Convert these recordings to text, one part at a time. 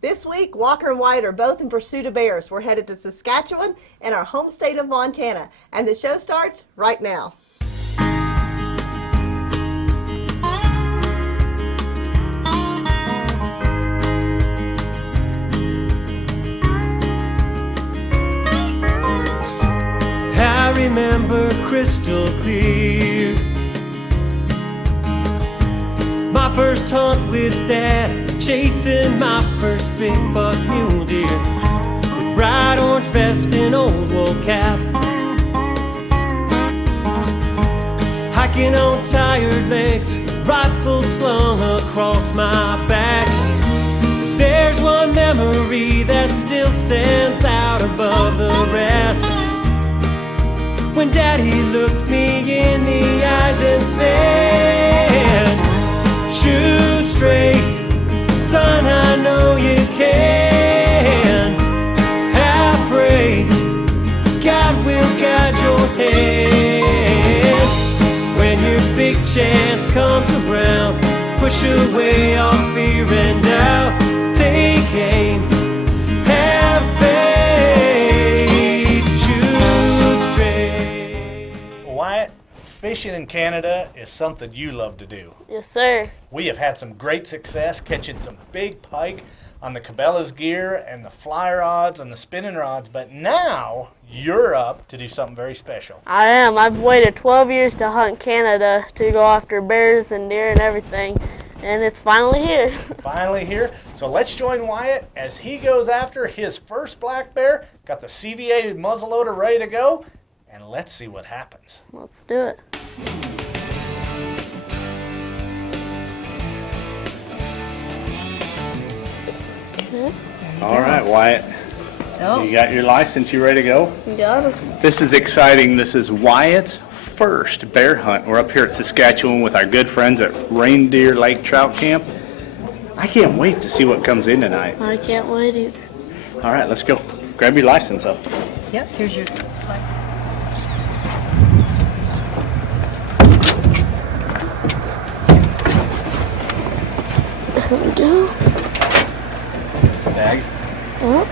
This week, Walker and Wyatt are both in pursuit of bears. We're headed to Saskatchewan and our home state of Montana, and the show starts right now. I remember crystal clear my first hunt with Dad, chasing my first big buck mule deer with bright orange vest and old wool cap, hiking on tired legs, rifle slung across my back. There's one memory that still stands out above the rest, when Daddy looked me in the eyes and said, "Shoot straight, son, I know you can. I pray God will guide your hand. When your big chance comes around, push away all fear and doubt. Take aim, have faith, shoot straight." Wyatt, fishing in Canada is something you love to do. Yes, sir. We have had some great success catching some big pike on the Cabela's gear and the fly rods and the spinning rods, but now you're up to do something very special. I am. I've waited 12 years to hunt Canada to go after bears and deer and everything, and it's finally here. Finally here. So let's join Wyatt as he goes after his first black bear. Got the CVA muzzleloader ready to go, and let's see what happens. Let's do it. Okay. All right, Wyatt. Oh. You got your license, you ready to go? Got it. This is exciting. This is Wyatt's first bear hunt. We're up here at Saskatchewan with our good friends at Reindeer Lake Trout Camp. I can't wait to see what comes in tonight. I can't wait either. All right, let's go. Grab your license up. Yep, here's your Here we go. Stag. Oh.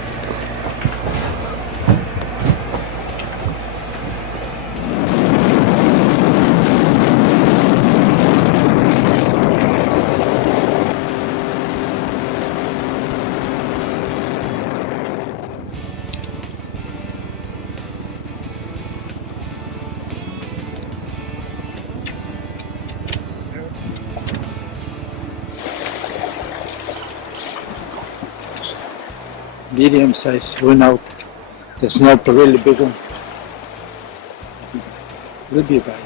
Medium size, went out. There's not a really big one. Will be about it.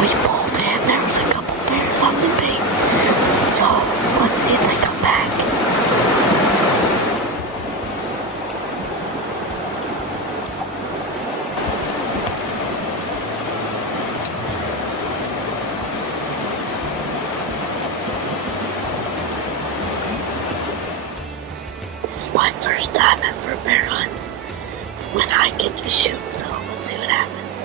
We pulled in. There was a couple bears on the bait. So let's see if they come back. This is my first time ever bear hunt when I get to shoot, so we'll see what happens.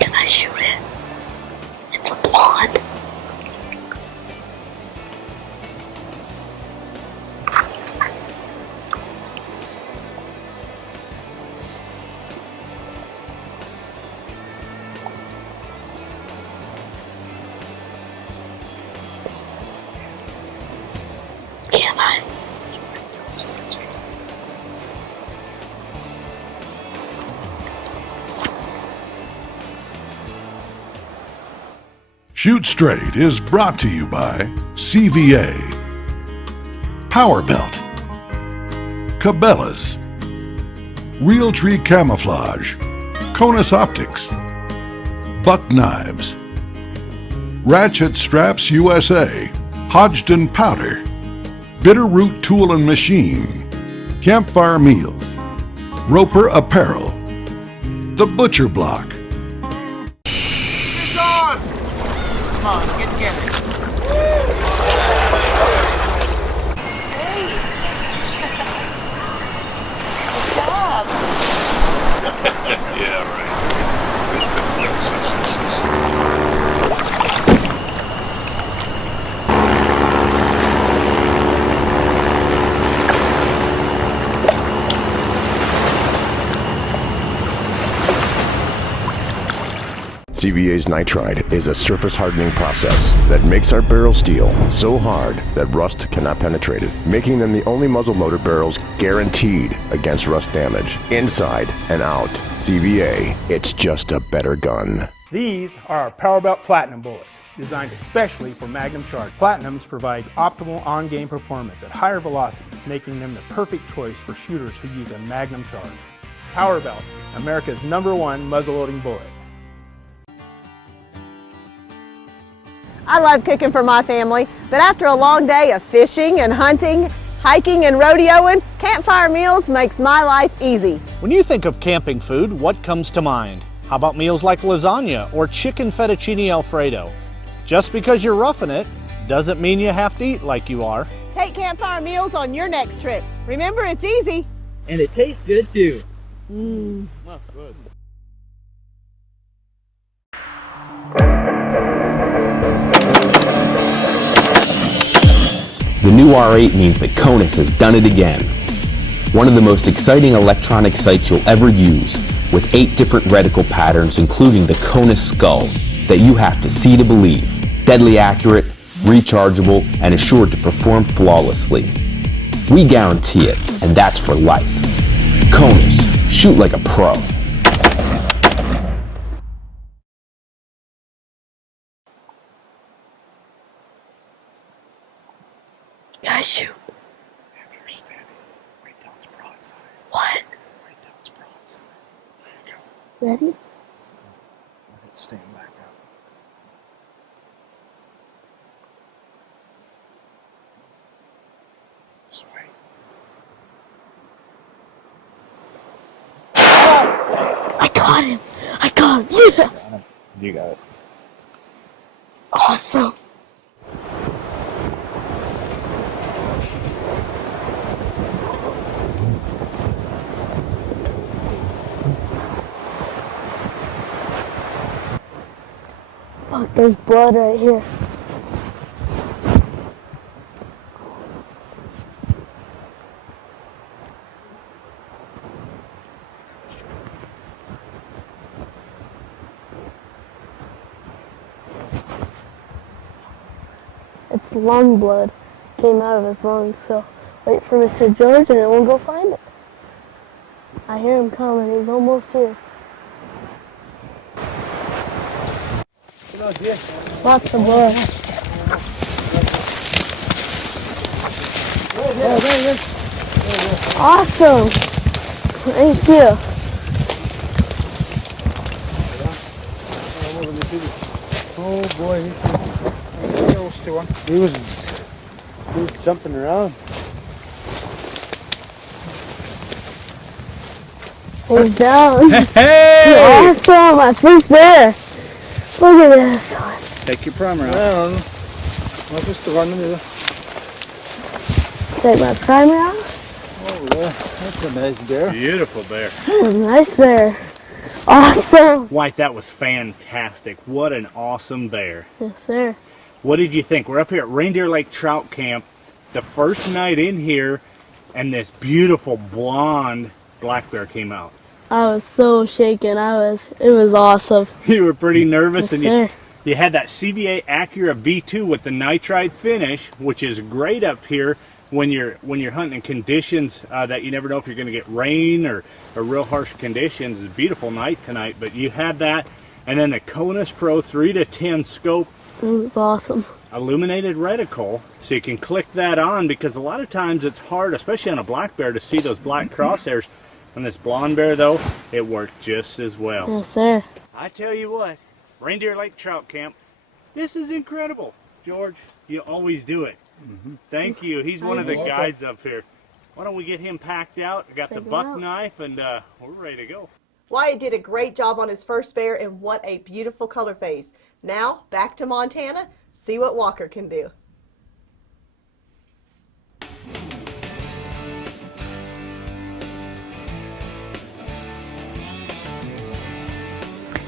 Can I shoot it? It's a blonde. Can I? Shoot Straight is brought to you by CVA, Power Belt, Cabela's, Realtree Camouflage, Conus Optics, Buck Knives, Ratchet Straps USA, Hodgdon Powder, Bitterroot Tool and Machine, Campfire Meals, Roper Apparel, The Butcher Block, Fish on! Come on, get together. yeah, right. CVA's nitride is a surface hardening process that makes our barrel steel so hard that rust cannot penetrate it, making them the only muzzleloader barrels guaranteed against rust damage, inside and out. CVA, it's just a better gun. These are our Powerbelt Platinum bullets, designed especially for Magnum Charge. Platinums provide optimal on-game performance at higher velocities, making them the perfect choice for shooters who use a Magnum Charge. Powerbelt, America's #1 muzzleloading bullet. I love cooking for my family, but after a long day of fishing and hunting, hiking and rodeoing, Campfire Meals makes my life easy. When you think of camping food, what comes to mind? How about meals like lasagna or chicken fettuccine Alfredo? Just because you're roughing it doesn't mean you have to eat like you are. Take Campfire Meals on your next trip. Remember, it's easy. And it tastes good too. Well, good. The new R8 means that CONUS has done it again. One of the most exciting electronic sights you'll ever use, with 8 different reticle patterns including the CONUS skull that you have to see to believe. Deadly accurate, rechargeable, and assured to perform flawlessly. We guarantee it, and that's for life. CONUS, shoot like a pro. Guys, shoot. If you're steady, wait till it's broadside. What? Wait till it's broadside. There you go. Ready? Let it stand back up. Just wait. I got him. I got him. Yeah. You got it. Awesome. Fuck, there's blood right here. It's lung blood. Came out of his lungs, so wait for Mr. George and then we'll go find it. I hear him coming. He's almost here. Lots of blood. Awesome. Thank you. Oh boy, he was jumping around. He's down. Hey! Awesome. My first bear. Look at this one. Take your primer out. Take my primer out. Oh yeah, that's a nice bear. Beautiful bear. Nice bear. Awesome. White, that was fantastic. What an awesome bear. Yes, sir. What did you think? We're up here at Reindeer Lake Trout Camp, the first night in here, and this beautiful blonde black bear came out. I was so shaken. It was awesome. You were pretty nervous, Yes, and sir. you had that CVA Acura V2 with the nitride finish, which is great up here when you're hunting in conditions that you never know if you're going to get rain or real harsh conditions. It's a beautiful night tonight, but you had that, and then the CONUS Pro 3 to 10 scope. It was awesome. Illuminated reticle, so you can click that on, because a lot of times it's hard, especially on a black bear, to see those black crosshairs. On this blonde bear though, it worked just as well. Yes, sir. I tell you what, Reindeer Lake Trout Camp, this is incredible. George, you always do it. Thank you. He's one of the guides up here. Why don't we get him packed out? I got the buck knife, and we're ready to go. Wyatt did a great job on his first bear, and what a beautiful color phase. Now, back to Montana, see what Walker can do.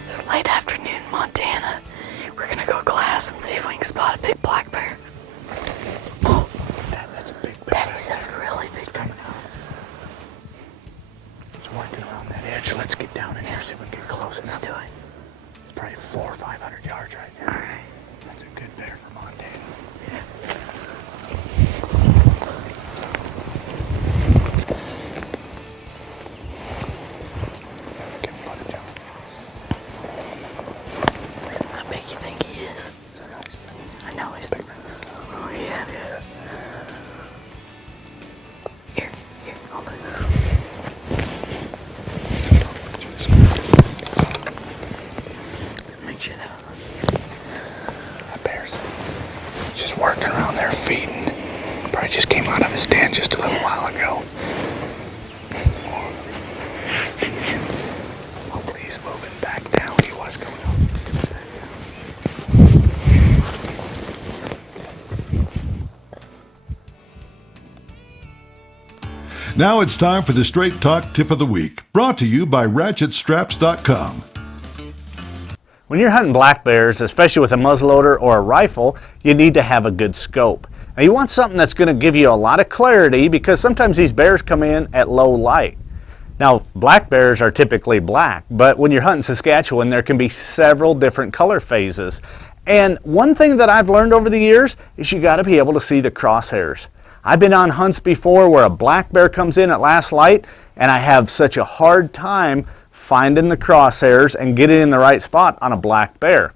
It's late afternoon, Montana. We're gonna go glass and see if we can spot a big black bear. Oh, That's a big bear. Daddy said a really big bear. It's working around that edge. Let's get down in here, see if we can get close enough. Let's do it. It's probably 400 or 500 yards right now. All right. That's a good bear for Montana. Get footage of him. How big you think he is? I know he's big. Oh yeah. Here, hold it. Make sure that bear's just working around there feeding. Probably just came out of his den just a little while ago. Hopefully he's moving back down. He was going up. Now it's time for the Straight Talk Tip of the Week, brought to you by RatchetStraps.com. When you're hunting black bears, especially with a muzzleloader or a rifle, you need to have a good scope. Now you want something that's going to give you a lot of clarity, because sometimes these bears come in at low light. Now black bears are typically black, but when you're hunting Saskatchewan, there can be several different color phases. And one thing that I've learned over the years is you got to be able to see the crosshairs. I've been on hunts before where a black bear comes in at last light, and I have such a hard time finding the crosshairs and getting in the right spot on a black bear.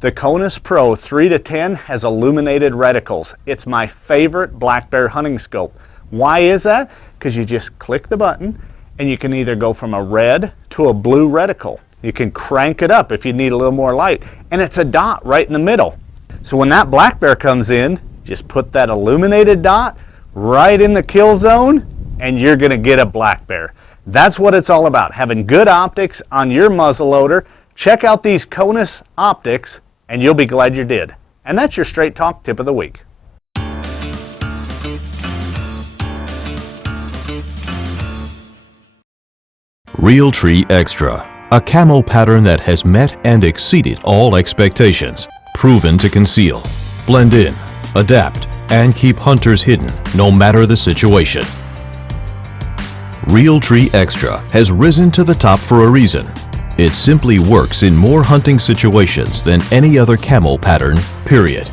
The Conus Pro 3-10 has illuminated reticles. It's my favorite black bear hunting scope. Why is that? Because you just click the button and you can either go from a red to a blue reticle. You can crank it up if you need a little more light, and it's a dot right in the middle. So when that black bear comes in, just put that illuminated dot right in the kill zone and you're going to get a black bear. That's what it's all about, having good optics on your muzzleloader. Check out these Conus optics and you'll be glad you did. And that's your Straight Talk Tip of the Week. Realtree Extra, a camo pattern that has met and exceeded all expectations. Proven to conceal, blend in, adapt, and keep hunters hidden no matter the situation. Realtree Extra has risen to the top for a reason. It simply works in more hunting situations than any other camo pattern, period.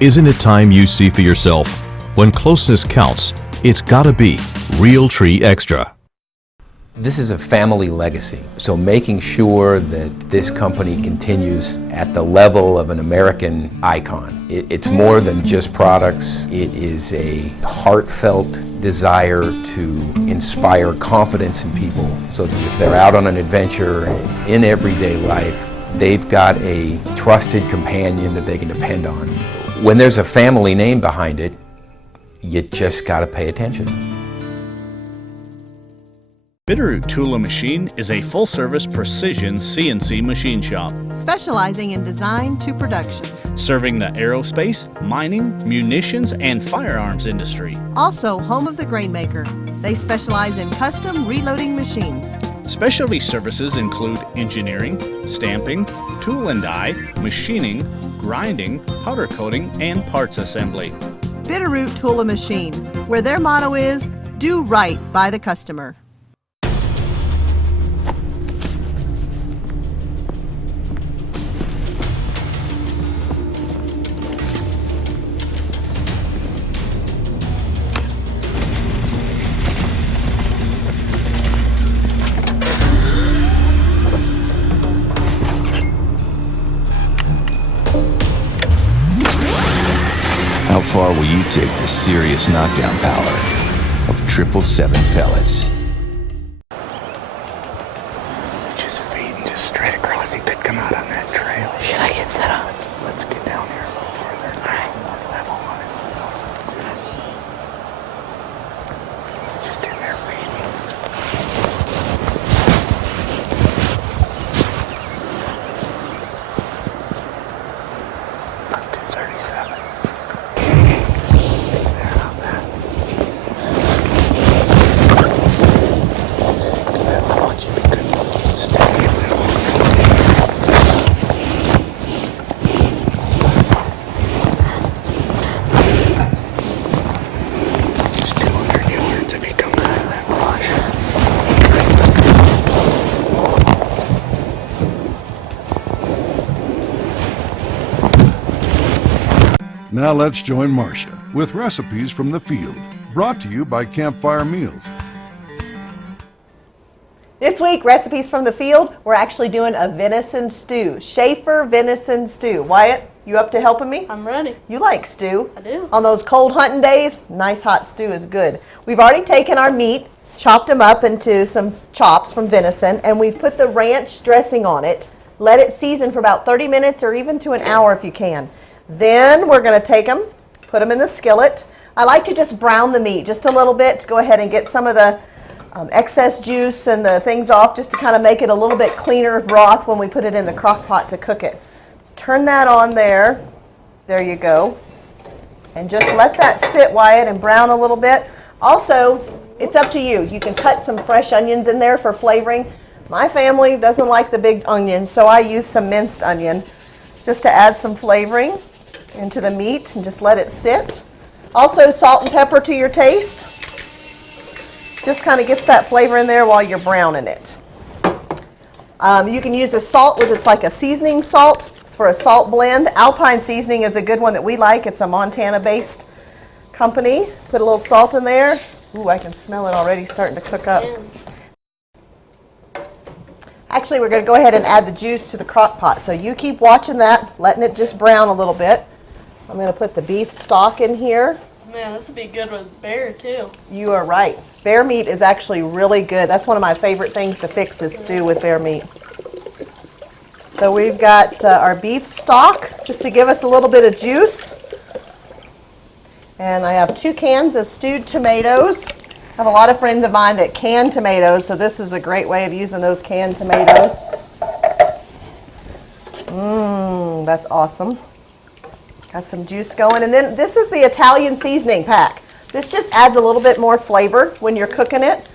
Isn't it time you see for yourself? When closeness counts, it's gotta be Realtree Extra. This is a family legacy, so making sure that this company continues at the level of an American icon. It's more than just products. It is a heartfelt desire to inspire confidence in people, so that if they're out on an adventure in everyday life, they've got a trusted companion that they can depend on. When there's a family name behind it, you just got to pay attention. Bitterroot Tool and Machine is a full-service precision CNC machine shop, Specializing in design to production. serving the aerospace, mining, munitions, and firearms industry. Also home of the grain maker. They specialize in custom reloading machines. Specialty services include engineering, stamping, tool and die, machining, grinding, powder coating, and parts assembly. Bitterroot Tool and Machine, where their motto is, do right by the customer. How far will you take the serious knockdown power of 777 pellets? Just feeding just straight across. He could come out on that trail. Should I get set up? Let's get down here a little further. All right. More level. Now let's join Marcia with recipes from the field, brought to you by Campfire Meals. This week, recipes from the field, we're actually doing a venison stew. Schaefer venison stew. Wyatt, you up to helping me? I'm ready. You like stew? I do. On those cold hunting days, nice hot stew is good. We've already taken our meat, chopped them up into some chops from venison, and we've put the ranch dressing on it. Let it season for about 30 minutes or even to an hour if you can. Then we're going to take them, put them in the skillet. I like to just brown the meat just a little bit to go ahead and get some of the excess juice and the things off, just to kind of make it a little bit cleaner broth when we put it in the crock pot to cook it. Let's turn that on there. There you go. And just let that sit, Wyatt, and brown a little bit. Also, it's up to you. You can cut some fresh onions in there for flavoring. My family doesn't like the big onions, so I use some minced onion just to add some flavoring into the meat and just let it sit. Also, salt and pepper to your taste. Just kind of gets that flavor in there while you're browning it. You can use a salt with, it's like a seasoning salt for a salt blend. Alpine Seasoning is a good one that we like. It's a Montana-based company. Put a little salt in there. Ooh, I can smell it already starting to cook up. Actually, we're going to go ahead and add the juice to the crock pot. So you keep watching that, letting it just brown a little bit. I'm going to put the beef stock in here. Man, this would be good with bear too. You are right. Bear meat is actually really good. That's one of my favorite things to fix is stew with bear meat. So we've got our beef stock just to give us a little bit of juice. And I have 2 cans of stewed tomatoes. I have a lot of friends of mine that can tomatoes, so this is a great way of using those canned tomatoes. That's awesome. Got some juice going. And then this is the Italian seasoning pack. This just adds a little bit more flavor when you're cooking it.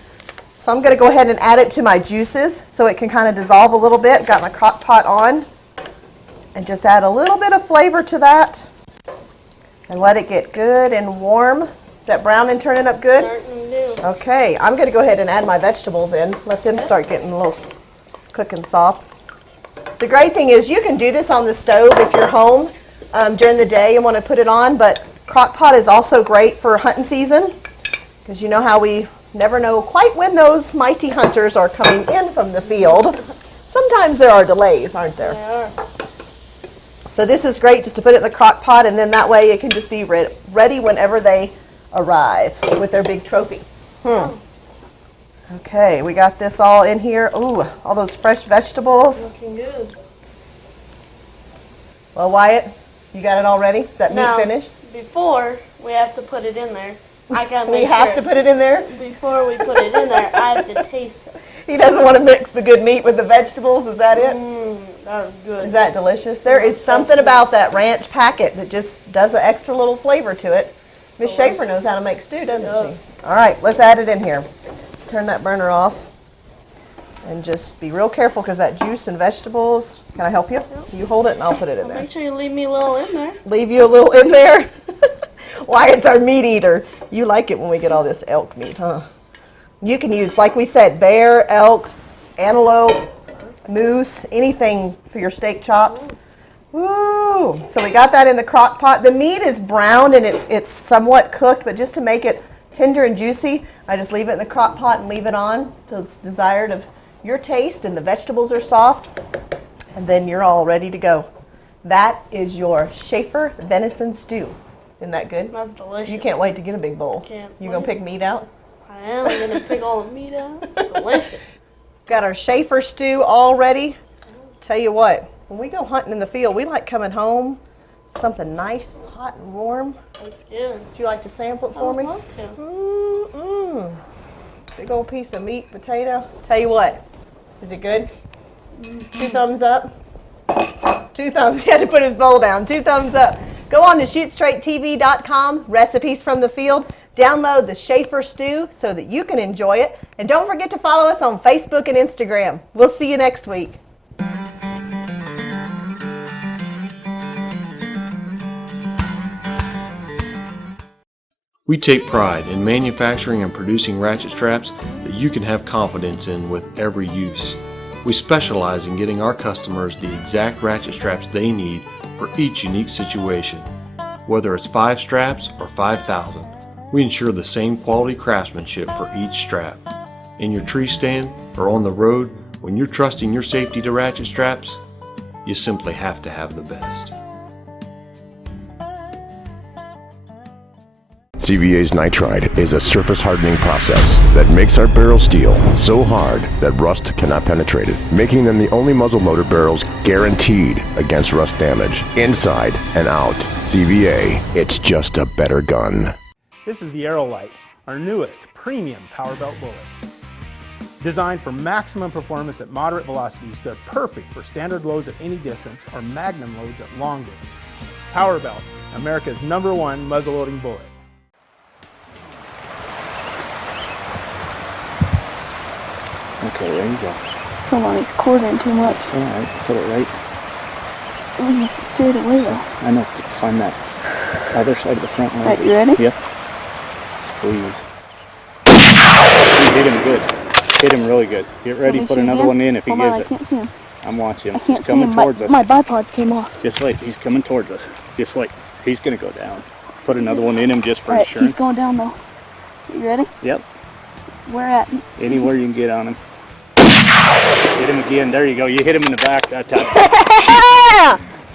So I'm going to go ahead and add it to my juices so it can kind of dissolve a little bit. Got my crock pot on. And just add a little bit of flavor to that. And let it get good and warm. Is that browning turning up good? Starting to. Okay, I'm going to go ahead and add my vegetables in. Let them start getting a little cooking soft. The great thing is you can do this on the stove if you're home during the day and want to put it on, but crock pot is also great for hunting season, because you know how we never know quite when those mighty hunters are coming in from the field. Sometimes there are delays, aren't there? There are. So this is great just to put it in the crock pot, and then that way it can just be ready whenever they arrive with their big trophy. Okay, we got this all in here. Ooh, all those fresh vegetables. Looking good. Well, Wyatt, you got it all ready? Is that meat finished? Before we have to put it in there, I gotta We make have to put it in there? Before we put it in there, I have to taste it. He doesn't want to mix the good meat with the vegetables. Is that it? That was good. Is that delicious? There is something about that ranch packet that just does an extra little flavor to it. Miss Schaefer knows how to make stew, doesn't she? All right, let's add it in here. Turn that burner off. And just be real careful because that juice and vegetables. Can I help you? Yep. You hold it and I'll put it in there. Make sure you leave me a little in there. Leave you a little in there? Wyatt's our meat eater. You like it when we get all this elk meat, huh? You can use, like we said, bear, elk, antelope, moose, anything for your steak chops. Woo! So we got that in the crock pot. The meat is browned and it's somewhat cooked, but just to make it tender and juicy, I just leave it in the crock pot and leave it on till it's desired of your taste and the vegetables are soft, and then you're all ready to go. That is your Schaefer venison stew. Isn't that good? That's delicious. You can't wait to get a big bowl. You gonna pick meat out? I am. I'm gonna pick all the meat out. Delicious. Got our Schaefer stew all ready. Tell you what, when we go hunting in the field, we like coming home something nice, hot and warm. Looks good. Would you like to sample it for me? I would love to. Big old piece of meat, potato. Tell you what, is it good? 2 thumbs up. 2 thumbs. He had to put his bowl down. 2 thumbs up. Go on to shootstraighttv.com, recipes from the field. Download the Schaefer stew so that you can enjoy it. And don't forget to follow us on Facebook and Instagram. We'll see you next week. We take pride in manufacturing and producing ratchet straps that you can have confidence in with every use. We specialize in getting our customers the exact ratchet straps they need for each unique situation. Whether it's 5 straps or 5,000, we ensure the same quality craftsmanship for each strap. In your tree stand or on the road, when you're trusting your safety to ratchet straps, you simply have to have the best. CVA's nitride is a surface hardening process that makes our barrel steel so hard that rust cannot penetrate it, making them the only muzzle-loaded barrels guaranteed against rust damage, inside and out. CVA, it's just a better gun. This is the Aerolite, our newest premium power belt bullet. Designed for maximum performance at moderate velocities, they're perfect for standard loads at any distance or magnum loads at long distance. Power belt, America's #1 muzzle-loading bullet. Okay, there you go. Come on, he's quartering too much. All right, put it right. Oh, he's straight away though. I know, find that other side of the front leg. Right, you ready? Yep. Squeeze. You hit him good. Hit him really good. Get ready, put another one in if he gives it. I can't see him. I'm watching him. I can't He's coming see him. towards us. My bipods came off. Just wait, he's coming towards us. Just wait. He's gonna go down. Put another one in him just for Alright, insurance. he's going down though. You ready? Yep. Where at? Anywhere you can get on him. Hit him again. There you go. You hit him in the back that time.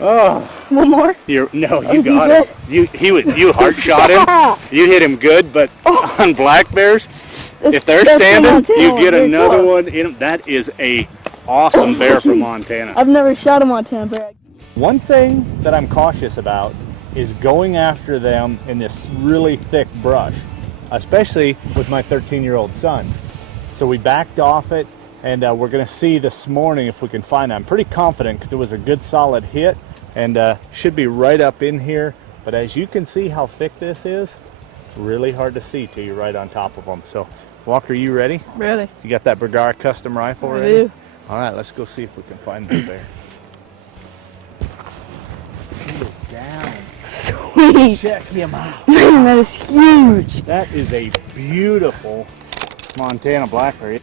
Oh. One more? You got good? it. You hard shot him. You hit him good, but on black bears, if they're standing, you get another one in them. That is a awesome bear from Montana. I've never shot a Montana bear. One thing that I'm cautious about is going after them in this really thick brush, especially with my 13-year-old son. So we backed off it, and we're going to see this morning if we can find it. I'm pretty confident because it was a good solid hit, and should be right up in here. But as you can see how thick this is, it's really hard to see till you're right on top of them. So Walker, you ready? Ready. You got that Bergara custom rifle ready? I do. All right, let's go see if we can find the bear. He is down. Sweet. Check him out. Man, that is huge. That is a beautiful Montana black bear.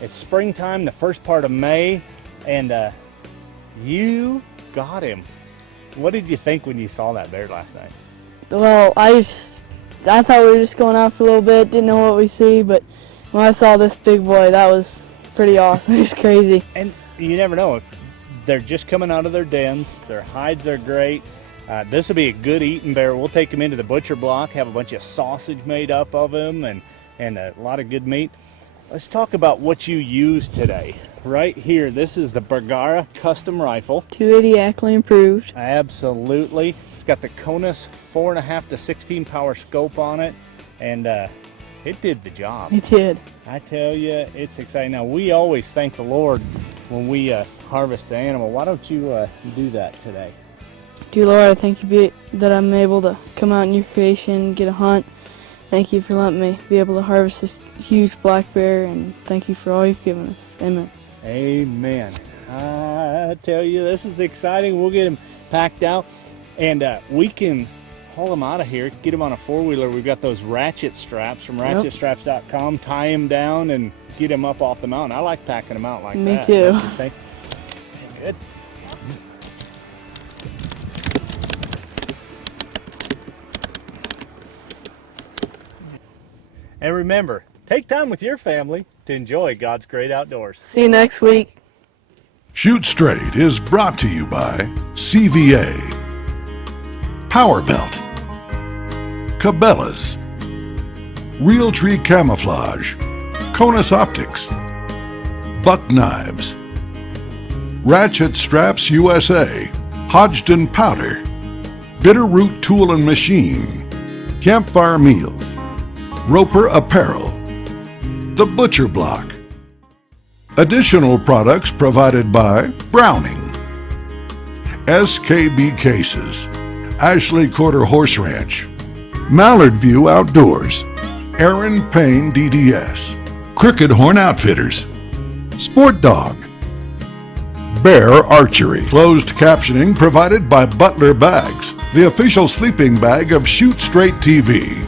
It's springtime, the first part of May, and you got him. What did you think when you saw that bear last night? Well, I thought we were just going out for a little bit, didn't know what we see, but when I saw this big boy, that was pretty awesome. It's crazy. And you never know. They're just coming out of their dens. Their hides are great. This will be a good eating bear. We'll take him into the butcher block, have a bunch of sausage made up of him, and a lot of good meat. Let's talk about what you used today. Right here, this is the Bergara custom rifle. 280 Ackley improved. Absolutely. It's got the Conus 4.5 to 16 power scope on it, and it did the job. It did. I tell you, it's exciting. Now, we always thank the Lord when we harvest an animal. Why don't you do that today? Dear Lord, I thank you that I'm able to come out in your creation, get a hunt. Thank you for letting me be able to harvest this huge black bear, and thank you for all you've given us. Amen. Amen. I tell you, this is exciting. We'll get him packed out, and we can haul him out of here, get him on a four-wheeler. We've got those ratchet straps from ratchetstraps.com. Tie him down and get him up off the mountain. I like packing them out like that. Me too. Don't you think? Good. And remember, take time with your family to enjoy God's great outdoors. See you next week. Shoot Straight is brought to you by CVA, Power Belt, Cabela's, Realtree Camouflage, Conus Optics, Buck Knives, Ratchet Straps USA, Hodgdon Powder, Bitterroot Tool and Machine, Campfire Meals, Roper Apparel, The Butcher Block. Additional products provided by Browning, SKB Cases, Ashley Quarter Horse Ranch, Mallard View Outdoors, Aaron Payne DDS, Crooked Horn Outfitters, Sport Dog, Bear Archery. Closed captioning provided by Butler Bags, the official sleeping bag of Shoot Straight TV.